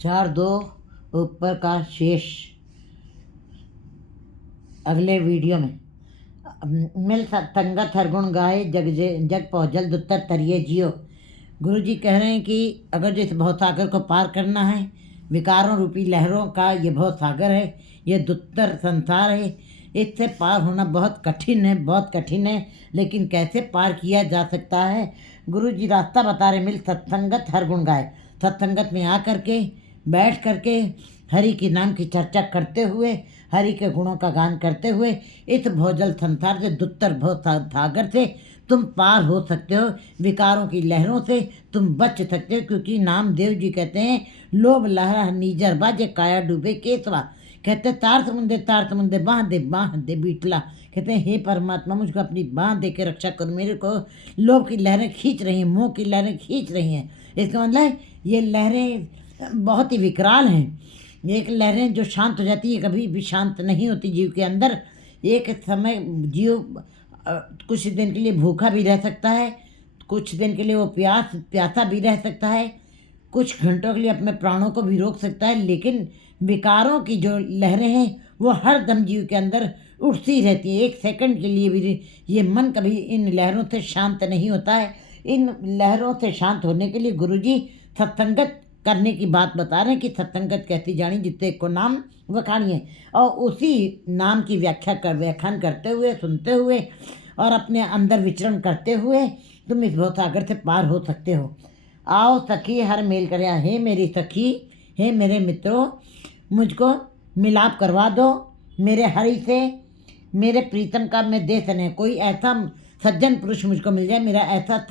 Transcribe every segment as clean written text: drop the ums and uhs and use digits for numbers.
4-2 ऊपर का शेष अगले वीडियो में। मिल संगत हर गुण गाए, जग पहुँचल दुत्तर तरिए जियो। गुरु जी कह रहे हैं कि अगर जो इस भवसागर को पार करना है, विकारों रूपी लहरों का ये भवसागर है, ये दुत्तर संसार है, इससे पार होना बहुत कठिन है, बहुत कठिन है। लेकिन कैसे पार किया जा सकता है, गुरु जी रास्ता बता रहे। मिल सत्संगत हर गुण गाए, सत्संगत में आ करके बैठ करके हरि के नाम की चर्चा करते हुए, हरि के गुणों का गान करते हुए इस भवजल संसार से, दुत्तर भव सागर से तुम पार हो सकते हो। विकारों की लहरों से तुम बच सकते हो, क्योंकि नामदेव जी कहते हैं लोभ लहरा नीजर बाजे काया डूबे केसवा। कहते तार समुंदे बांह दे बीटला। कहते हैं हे परमात्मा, मुझको अपनी बांह दे के रक्षा करो, मेरे को लोभ की लहरें खींच रही हैं, मोह की लहरें खींच रही हैं। इसका मतलब ये लहरें बहुत ही विकराल हैं। एक लहरें जो शांत हो जाती है कभी भी शांत नहीं होती जीव के अंदर। एक समय जीव कुछ दिन के लिए भूखा भी रह सकता है, कुछ दिन के लिए वो प्यासा भी रह सकता है, कुछ घंटों के लिए अपने प्राणों को भी रोक सकता है। लेकिन विकारों की जो लहरें हैं वो हर दम जीव के अंदर उठती रहती है। एक सेकंड के लिए भी ये मन कभी इन लहरों से शांत नहीं होता है। इन लहरों से शांत होने के लिए गुरुजी सत्संगत करने की बात बता रहे हैं कि सत्संगत कहती जानी जितने को नाम वखानिए। और उसी नाम की व्याख्यान करते हुए, सुनते हुए और अपने अंदर विचरण करते हुए तुम इस भवसागर से पार हो सकते हो। आओ सखी हर मेल कर, हे मेरी सखी, हे मेरे मित्रों, मुझको मिलाप करवा दो मेरे हरि से, मेरे प्रीतम का मैं दे सने। कोई ऐसा सज्जन पुरुष मुझको मिल जाए, मेरा ऐसा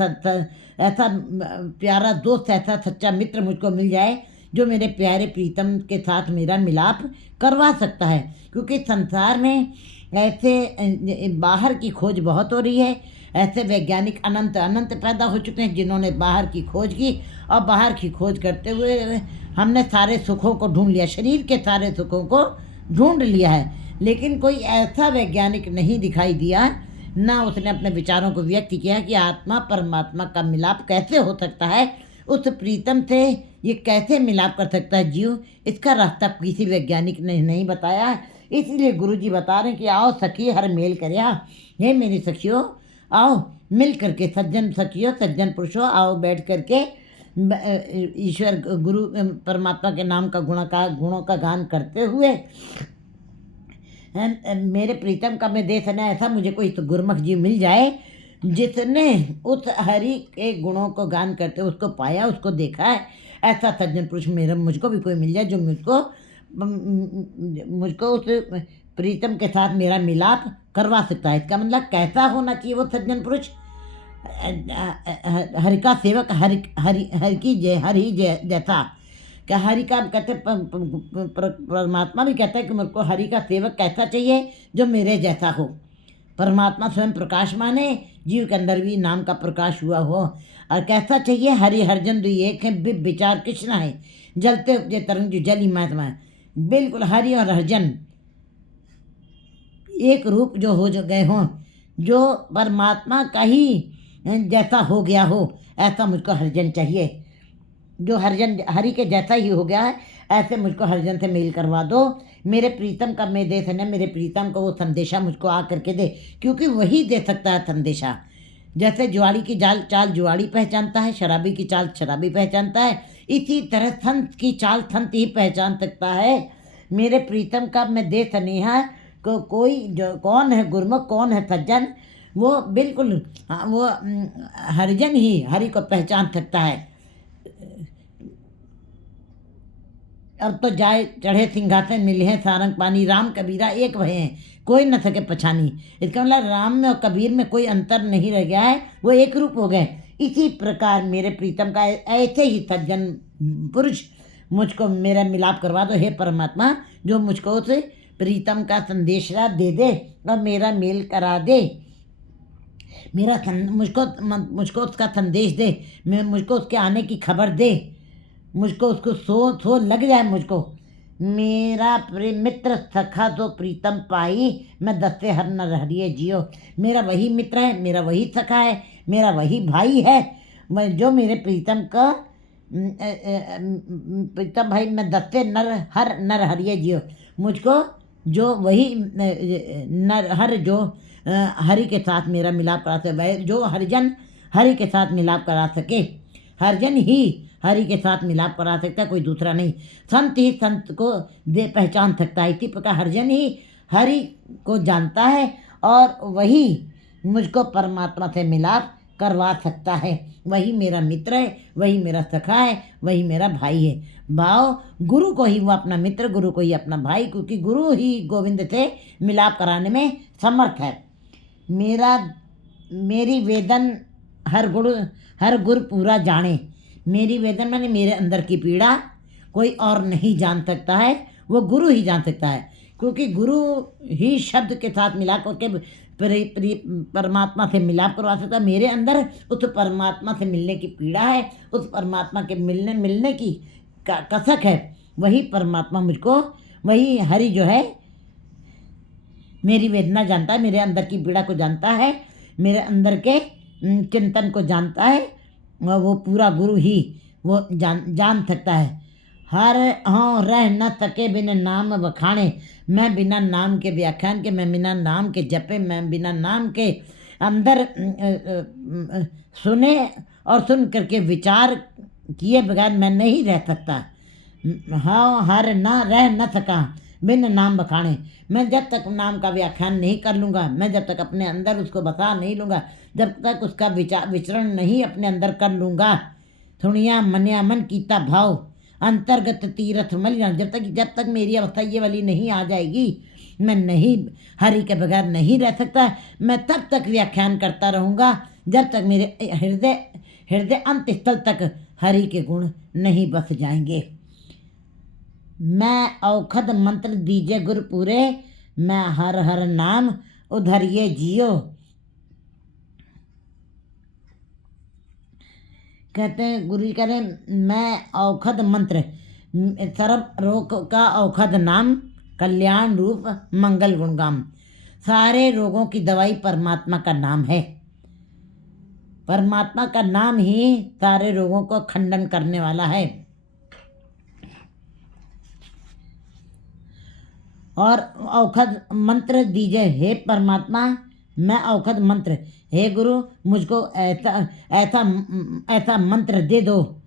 प्यारा दोस्त, ऐसा सच्चा मित्र मुझको मिल जाए जो मेरे प्यारे प्रीतम के साथ मेरा मिलाप करवा सकता है। क्योंकि संसार में ऐसे बाहर की खोज बहुत हो रही है। ऐसे वैज्ञानिक अनंत पैदा हो चुके हैं जिन्होंने बाहर की खोज की, और बाहर की खोज करते हुए हमने सारे सुखों को ढूंढ लिया, शरीर के सारे सुखों को ढूंढ लिया है। लेकिन कोई ऐसा वैज्ञानिक नहीं दिखाई दिया, ना उसने अपने विचारों को व्यक्त किया कि आत्मा परमात्मा का मिलाप कैसे हो सकता है, उस प्रीतम से ये कैसे मिलाप कर सकता है जीव। इसका रास्ता किसी वैज्ञानिक ने नहीं बताया है। इसलिए गुरु जी बता रहे हैं कि आओ सखी हर मेल करया, हे मेरी सखियों, आओ मिल करके, सज्जन सखियों, सज्जन पुरुषों, आओ बैठ करके ईश्वर गुरु परमात्मा के नाम का गुणों का गान करते हुए मेरे प्रीतम का मैं दे सना। ऐसा मुझे कोई तो गुरमुख जी मिल जाए जिसने उस हरि के गुणों को गान करते उसको पाया, उसको देखा है। ऐसा सज्जन पुरुष मुझको भी कोई मिल जाए जो मुझको उस प्रीतम के साथ मेरा मिलाप करवा सकता है। इसका मतलब कैसा होना चाहिए वो सज्जन पुरुष? हरि का सेवक, हरि की जय, हरि जैसा। क्या हरि का कहते परमात्मा भी कहता है कि मुझको हरि का सेवक कैसा चाहिए? जो मेरे जैसा हो। परमात्मा स्वयं प्रकाशमान है, जीव के अंदर भी नाम का प्रकाश हुआ हो। और कैसा चाहिए? हरि हरजन दो एक है, विचार कृष्ण है, जलते उपजे तरंग जो जली महात्मा। बिल्कुल हरि और हरजन एक रूप जो हो गए हों, जो परमात्मा का ही जैसा हो गया हो, ऐसा मुझको हरजन चाहिए। जो हरजन हरि के जैसा ही हो गया है, ऐसे मुझको हरजन से मेल करवा दो। मेरे प्रीतम का मैं दे सने, मेरे प्रीतम को वो संदेशा मुझको आ करके दे, क्योंकि वही दे सकता है संदेशा। जैसे जुआड़ी की चाल जुआड़ी पहचानता है, शराबी की चाल शराबी पहचानता है, इसी तरह संत की चाल संत ही पहचान सकता है। मेरे प्रीतम का मैं दे सनेहा को कोई जो कौन है गुरमुख, कौन है सज्जन, वो बिल्कुल वो हरिजन ही हरि को पहचान सकता है। अब तो जाए चढ़े सिंहासन मिले हैं सारंग पानी, राम कबीरा एक भय हैं कोई न सके पछानी। इसका मतलब राम में और कबीर में कोई अंतर नहीं रह गया है, वो एक रूप हो गए। इसी प्रकार मेरे प्रीतम का ऐसे ही सज्जन पुरुष मुझको मेरा मिलाप करवा दो, हे परमात्मा, जो मुझको उस प्रीतम का संदेशा दे दे और मेरा मेल करा दे, मुझको उसका संदेश दे, मुझको उसके आने की खबर दे, मुझको उसको सो लग जाए। मुझको मेरा मित्र सखा तो प्रीतम पाई, मैं दस्ते हर न हरिए जियो। मेरा वही मित्र है, मेरा वही सखा है, मेरा वही भाई है, जो मेरे प्रीतम का प्रीतम भाई मैं दस्ते नर हरिये जियो, मुझको जो वही नर हर जो हरि के साथ मेरा मिलाप करा सके, वह जो हरिजन हरि के साथ मिलाप करा सके, हरिजन ही हरि के साथ मिलाप करा सकता है, कोई दूसरा नहीं। संत ही संत को दे पहचान सकता है, इसी प्रकार हरिजन ही हरि को जानता है और वही मुझको परमात्मा से मिलाप करवा सकता है। वही मेरा मित्र है, वही मेरा सखा है, वही मेरा भाई है। भाव गुरु को ही वो अपना मित्र, गुरु को ही अपना भाई, क्योंकि गुरु ही गोविंद से मिलाप कराने में समर्थ है। मेरी वेदन हर गुर पूरा जाने। मेरी वेदन माने मेरे अंदर की पीड़ा कोई और नहीं जान सकता है, वो गुरु ही जान सकता है, क्योंकि गुरु ही शब्द के साथ मिला करके परमात्मा से मिलाप करवा सकता है। मेरे अंदर उस परमात्मा से मिलने की पीड़ा है, उस परमात्मा के मिलने की कसक है। वही परमात्मा मुझको, वही हरि जो है मेरी वेदना जानता है, मेरे अंदर की पीड़ा को जानता है, मेरे अंदर के चिंतन को जानता है, वो पूरा गुरु ही वो जान सकता है। हर हाँ रह न सके बिना नाम बखाने। मैं बिना नाम के व्याख्यान के, मैं बिना नाम के जपे, मैं बिना नाम के अंदर सुने और सुन करके विचार किए बगैर मैं नहीं रह सकता। हाँ हर न रह न सका बिन नाम बखाने। मैं जब तक नाम का व्याख्यान नहीं कर लूँगा, मैं जब तक अपने अंदर उसको बसा नहीं लूँगा, जब तक उसका विचरण नहीं अपने अंदर कर लूँगा, सुनिया मनिया मन कीता भाव अंतर्गत तीरथ मल जान, जब तक मेरी अवस्था ये वाली नहीं आ जाएगी, मैं नहीं हरि के बगैर नहीं रह सकता। मैं तब तक व्याख्यान करता रहूँगा जब तक मेरे हृदय अंत स्थल तक हरि के गुण नहीं बस जाएंगे। मैं औखद मंत्र दीजे गुर पूरे, मैं हर हर नाम उधरिए जियो। कहते हैं गुरु जी कह रहे मैं औखद मंत्र, सर्व रोग का औखद नाम, कल्याण रूप मंगल गुणगाम। सारे रोगों की दवाई परमात्मा का नाम है। परमात्मा का नाम ही सारे रोगों को खंडन करने वाला है। और औखद मंत्र दीजिए, हे परमात्मा मैं औखद मंत्र, हे गुरु मुझको ऐसा मंत्र दे दो,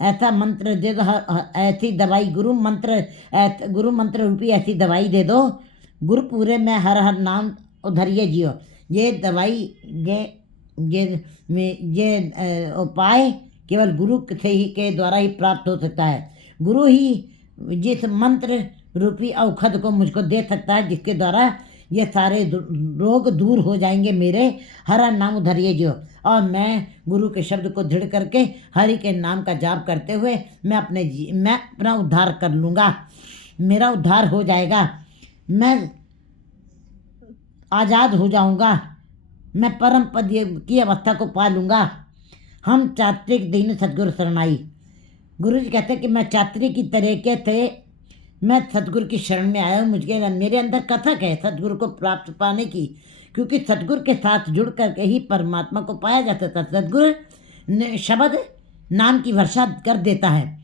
ऐसा मंत्र दे दो, ऐसी दवाई गुरु मंत्र रूपी ऐसी दवाई दे दो। गुरु पूरे में हर हर नाम उधरिए जियो। ये दवाई ये उपाय केवल गुरु से ही के द्वारा ही प्राप्त हो सकता है। गुरु ही जिस मंत्र रूपी औखद को मुझको दे सकता है, जिसके द्वारा ये सारे रोग दूर हो जाएंगे मेरे। हर नाम उधरिए जियो। और मैं गुरु के शब्द को दृढ़ करके हरि के नाम का जाप करते हुए मैं अपना उद्धार कर लूँगा, मेरा उद्धार हो जाएगा, मैं आज़ाद हो जाऊँगा, मैं परम पद की अवस्था को पा लूँगा। हम चात्रिक दीन सद्गुरु शरणाई। गुरु जी कहते हैं कि मैं चात्री की तरीके से मैं सतगुरु की शरण में आया हूँ। मेरे अंदर कथक है सतगुरु को प्राप्त पाने की, क्योंकि सतगुरु के साथ जुड़ करके ही परमात्मा को पाया जा सकता है। सतगुरु शब्द नाम की वर्षा कर देता है,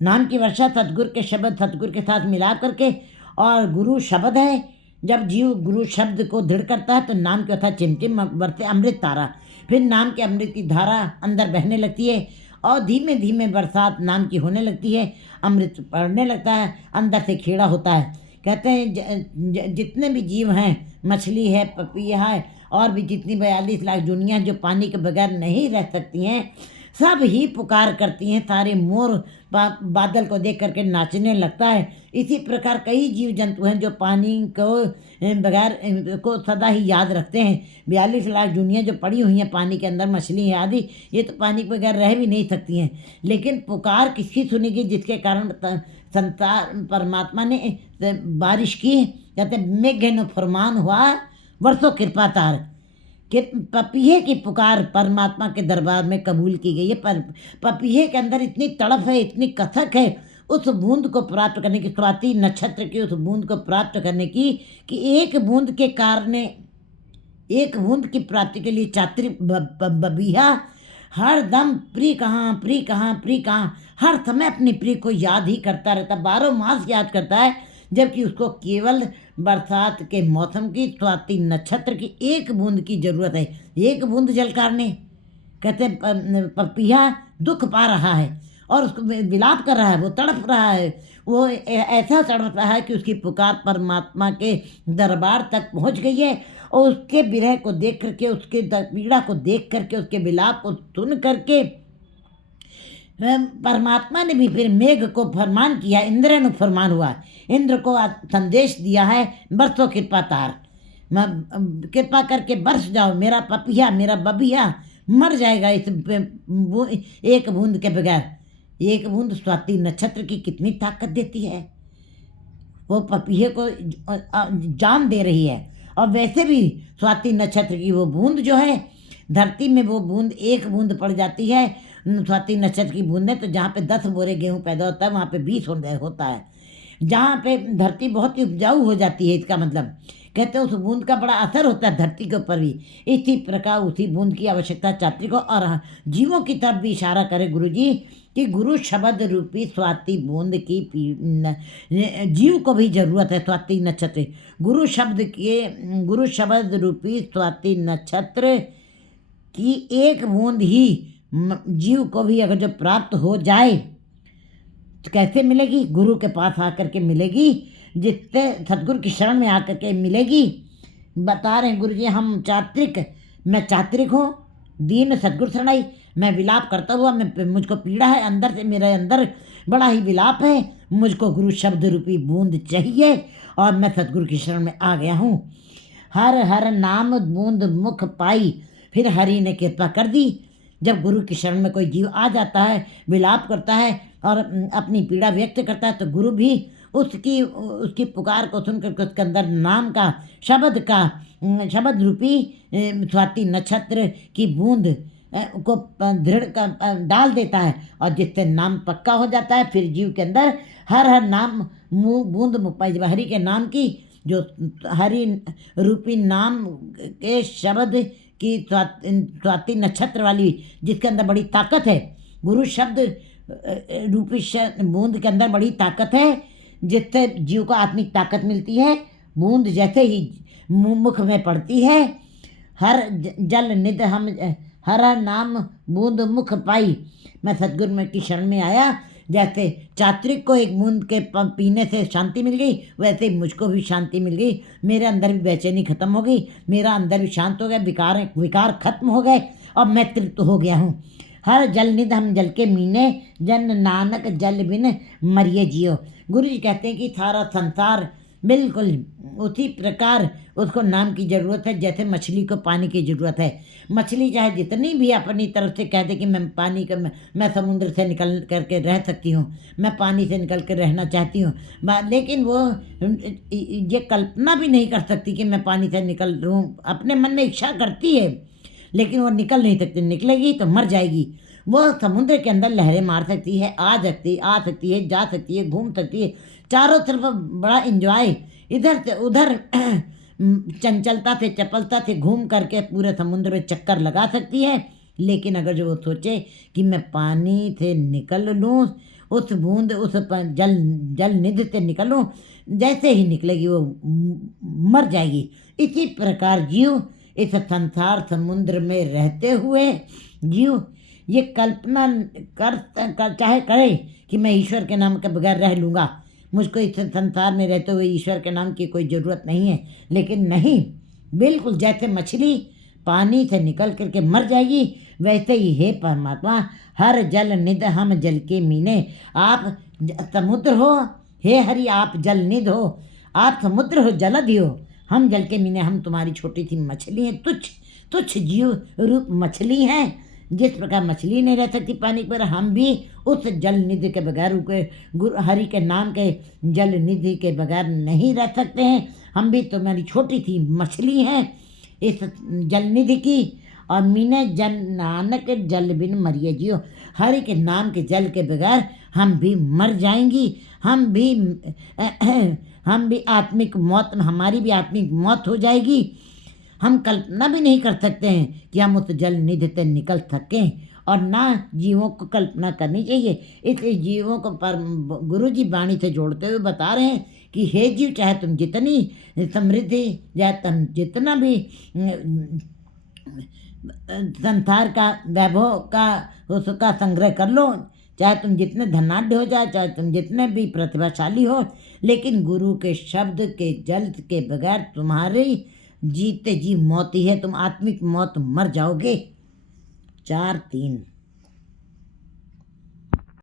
नाम की वर्षा सतगुरु के शब्द सतगुरु के साथ मिला करके। और गुरु शब्द है, जब जीव गुरु शब्द को दृढ़ करता है तो नाम की वर्षा चिमचिम बरसे अमृत तारा, फिर नाम के अमृत की धारा अंदर बहने लगती है और धीमे धीमे बरसात नाम की होने लगती है, अमृत पड़ने लगता है, अंदर से खेड़ा होता है। कहते हैं जितने भी जीव हैं, मछली है, पपीहा है, और भी जितनी 42 लाख दुनिया जो पानी के बगैर नहीं रह सकती हैं, सब ही पुकार करती हैं। सारे मोर बादल को देख करके नाचने लगता है। इसी प्रकार कई जीव जंतु हैं जो पानी को बगैर को सदा ही याद रखते हैं। 42 लाख दुनिया जो पड़ी हुई हैं पानी के अंदर, मछली है आदि, ये तो पानी के बगैर रह भी नहीं सकती हैं। लेकिन पुकार किसकी सुनेगी? जिसके कारण संसार परमात्मा ने बारिश की। कहते मेघ न फरमान हुआ वर्षों कृपा तार, कि पपीहे की पुकार परमात्मा के दरबार में कबूल की गई है। पर पपीहे के अंदर इतनी तड़प है, इतनी कसक है उस बूंद को प्राप्त करने की, स्वाति नक्षत्र की उस बूंद को प्राप्त करने की, कि एक बूंद के कारण, एक बूंद की प्राप्ति के लिए चात्री बबीहा हर दम प्रिय कहाँ, प्रिय कहाँ, प्रिय कहाँ, हर समय अपनी प्रिय को याद ही करता रहता, 12 मास याद करता है। जबकि उसको केवल बरसात के मौसम की, स्वाति नक्षत्र की एक बूंद की जरूरत है। एक बूंद जल कारने, कहते हैं पपीहा दुख पा रहा है और उसको विलाप कर रहा है, वो तड़प रहा है, वो ऐसा तड़प रहा है कि उसकी पुकार परमात्मा के दरबार तक पहुंच गई है। और उसके विरह को देख करके, उसके पीड़ा को देख करके, उसके विलाप को सुन करके परमात्मा ने भी फिर मेघ को फरमान किया, इंद्र फरमान हुआ, इंद्र को संदेश दिया है, बरसो कृपा तार, कृपा करके बरस जाओ, मेरा पपिया, मेरा बबिया मर जाएगा इस एक बूंद के बगैर। एक बूंद स्वाति नक्षत्र की कितनी ताकत देती है, वो पपीहे को जान दे रही है। और वैसे भी स्वाति नक्षत्र की वो बूंद जो है, धरती में वो बूंद एक बूंद पड़ जाती है स्वाति नक्षत्र की बूंद है, तो जहाँ पे 10 बोरे गेहूँ पैदा होता है वहाँ पे 20 होता है। जहाँ पे धरती बहुत ही उपजाऊ हो जाती है, इसका मतलब कहते हैं उस बूंद का बड़ा असर होता है धरती के ऊपर भी। इसी प्रकार उसी बूंद की आवश्यकता चात्रिक को और जीवों की तरफ भी इशारा करे गुरु जी कि गुरु शब्द रूपी स्वाति बूंद की जीव को भी जरूरत है। स्वाति नक्षत्र गुरु शब्द रूपी स्वाति नक्षत्र की एक बूंद ही जीव को भी अगर जो प्राप्त हो जाए तो कैसे मिलेगी? गुरु के पास आकर के मिलेगी, जिससे सतगुरु की शरण में आकर के मिलेगी। बता रहे हैं गुरु जी, हम चात्रिक, मैं चात्रिक हूँ, दीन सतगुरु शरणाई, मैं विलाप करता हुआ, मुझको पीड़ा है अंदर से, मेरे अंदर बड़ा ही विलाप है, मुझको गुरु शब्द रूपी बूंद चाहिए और मैं सतगुरु की शरण में आ गया हूँ। हर हर नाम बूंद मुख पाई, फिर हरि ने कृपा कर दी। जब गुरु की शरण में कोई जीव आ जाता है, विलाप करता है और अपनी पीड़ा व्यक्त करता है, तो गुरु भी उसकी पुकार को सुनकर के उसके अंदर नाम का, शब्द रूपी स्वाति नक्षत्र की बूंद को दृढ़ डाल देता है और जिससे नाम पक्का हो जाता है। फिर जीव के अंदर हर हर नाम बूंद मुपाई, हरि के नाम की, जो हरि रूपी नाम के शब्द की स्वाति नक्षत्र वाली, जिसके अंदर बड़ी ताकत है, गुरु शब्द रूपी बूंद के अंदर बड़ी ताकत है, जिससे जीव को आत्मिक ताकत मिलती है। बूंद जैसे ही मुख में पड़ती है, हर जल निध हम हर नाम बूंद मुख पाई, मैं सतगुरु में की शरण में आया। जैसे चात्रिक को एक बूंद के पीने से शांति मिल गई, वैसे ही मुझको भी शांति मिल गई। मेरे अंदर भी बेचैनी खत्म हो गई, मेरा अंदर भी शांत हो गया, विकार खत्म हो गए और मैं तृप्त हो गया हूँ। हर जल निध हम जल के मीने, जन नानक जल बिन मरिए जियो। गुरु जी कहते हैं कि सारा संसार बिल्कुल उसी प्रकार उसको नाम की ज़रूरत है जैसे मछली को पानी की ज़रूरत है। मछली चाहे जितनी भी अपनी तरफ से कह दे कि मैं पानी का, मैं समुद्र से निकल करके रह सकती हूँ, मैं पानी से निकल कर रहना चाहती हूँ, लेकिन वो ये कल्पना भी नहीं कर सकती कि मैं पानी से निकल लूँ। अपने मन में इच्छा करती है लेकिन वो निकल नहीं सकती, निकलेगी तो मर जाएगी। वो समुद्र के अंदर लहरें मार सकती है, आ सकती है, जा सकती है, घूम सकती है, चारों तरफ बड़ा एंजॉय, इधर से उधर चंचलता से, चपलता से घूम करके पूरे समुद्र में चक्कर लगा सकती है। लेकिन अगर जो वो सोचे कि मैं पानी से निकल लूँ, उस बूंद, उस जल निधि से निकलूँ, जैसे ही निकलेगी वो मर जाएगी। इसी प्रकार जीव इस संसार समुद्र में रहते हुए जीव ये कल्पना कर चाहे करे कि मैं ईश्वर के नाम के बगैर रह लूँगा, मुझको इस संसार में रहते हुए ईश्वर के नाम की कोई ज़रूरत नहीं है। लेकिन नहीं, बिल्कुल जैसे मछली पानी से निकल करके मर जाएगी, वैसे ही हे परमात्मा, हर जल निध हम जल के मीने। आप समुद्र हो, हे हरि आप जल निध हो, आप समुद्र हो, जलधि हो, हम जल के मीने, हम तुम्हारी छोटी सी मछली हैं, तुच्छ जीव रूप मछली हैं। जिस प्रकार मछली नहीं रह सकती पानी पर, हम भी उस जल निधि के बगैर, गुरु हरि के नाम के जल निधि के बगैर नहीं रह सकते हैं। हम भी तुम्हारी छोटी सी मछली हैं इस जल निधि की। और मीने जन नानक जल बिन मरिए जियो, हरि के नाम के जल के बगैर हम भी मर जाएंगी, हम भी आत्मिक मौत, हमारी भी आत्मिक मौत हो जाएगी। हम कल्पना भी नहीं कर सकते हैं कि हम उस जल निधि से निकल सकें और ना जीवों को कल्पना करनी चाहिए। इसलिए जीवों को पर गुरु जी वाणी से जोड़ते हुए बता रहे हैं कि हे जीव, चाहे तुम जितनी समृद्धि या तुम जितना भी संसार का वैभव का उसका संग्रह कर लो, चाहे तुम जितने धनाढ़ हो जाए, चाहे तुम जितने भी प्रतिभाशाली हो, लेकिन गुरु के शब्द के जल के बगैर तुम्हारी जीते जी मौत ही है, तुम आत्मिक मौत मर जाओगे। 4:3